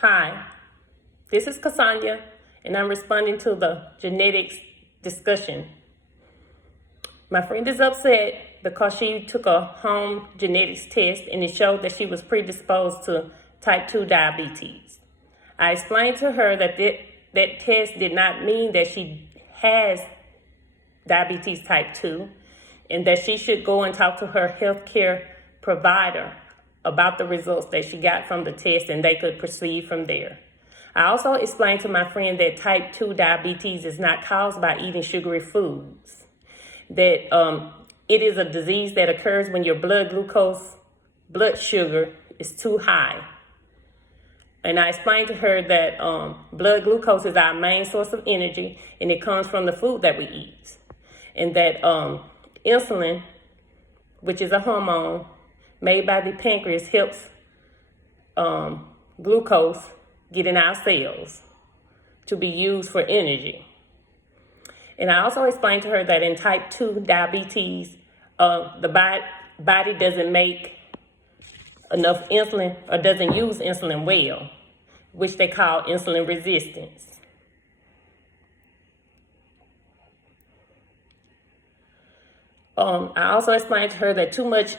Hi, this is Cassandra, and I'm responding to the genetics discussion. My friend is upset because she took a home genetics test and it showed that she was predisposed to type 2 diabetes. I explained to her that that test did not mean that she has diabetes type 2 and that she should go and talk to her healthcare provider about the results that she got from the test and they could proceed from there. I also explained to my friend that type 2 diabetes is not caused by eating sugary foods, that it is a disease that occurs when your blood sugar is too high. And I explained to her that blood glucose is our main source of energy and it comes from the food that we eat. And that insulin, which is a hormone made by the pancreas, helps glucose get in our cells to be used for energy. And I also explained to her that in type 2 diabetes, the body doesn't make enough insulin or doesn't use insulin well, which they call insulin resistance. I also explained to her that too much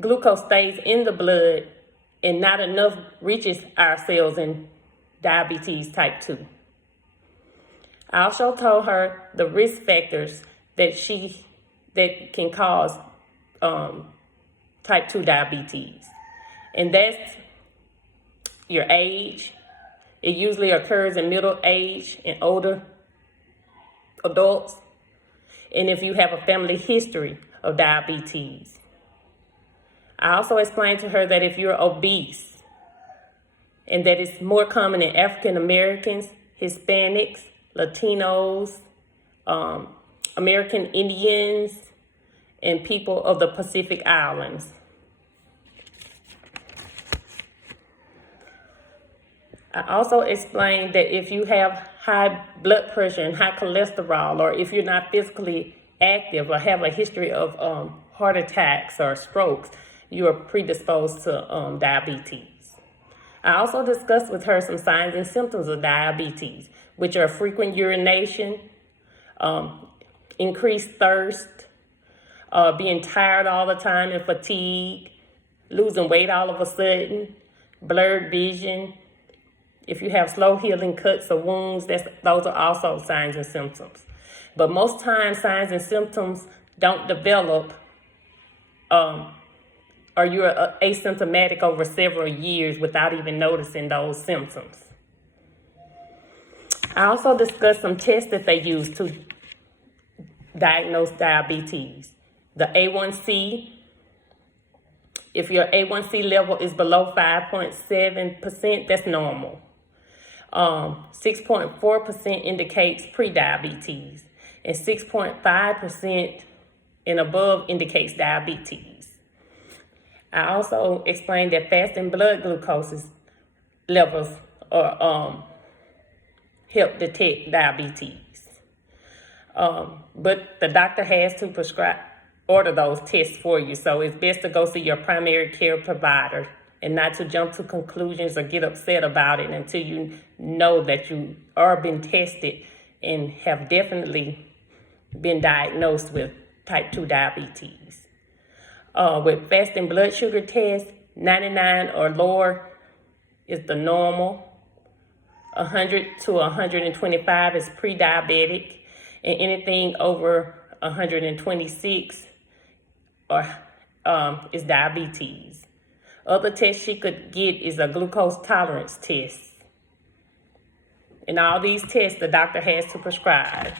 glucose stays in the blood and not enough reaches our cells in diabetes type 2. I also told her the risk factors that can cause type 2 diabetes. And that's your age. It usually occurs in middle age and older adults. And if you have a family history of diabetes. I also explained to her that if you're obese, and that it's more common in African Americans, Hispanics, Latinos, American Indians, and people of the Pacific Islands. I also explained that if you have high blood pressure and high cholesterol, or if you're not physically active or have a history of heart attacks or strokes, you are predisposed to diabetes. I also discussed with her some signs and symptoms of diabetes, which are frequent urination, increased thirst, being tired all the time and fatigue, losing weight all of a sudden, blurred vision. If you have slow healing cuts or wounds, those are also signs and symptoms. But most times, signs and symptoms don't develop or you're asymptomatic over several years without even noticing those symptoms. I also discussed some tests that they use to diagnose diabetes. The A1C, if your A1C level is below 5.7%, that's normal. 6.4% indicates prediabetes, and 6.5% and above indicates diabetes. I also explained that fasting blood glucose levels help detect diabetes. But the doctor has to order those tests for you. So it's best to go see your primary care provider and not to jump to conclusions or get upset about it until you know that you are being tested and have definitely been diagnosed with type 2 diabetes. With fasting blood sugar tests, 99 or lower is the normal. 100 to 125 is pre-diabetic, and anything over 126 is diabetes. Other tests she could get is a glucose tolerance test. And all these tests the doctor has to prescribe.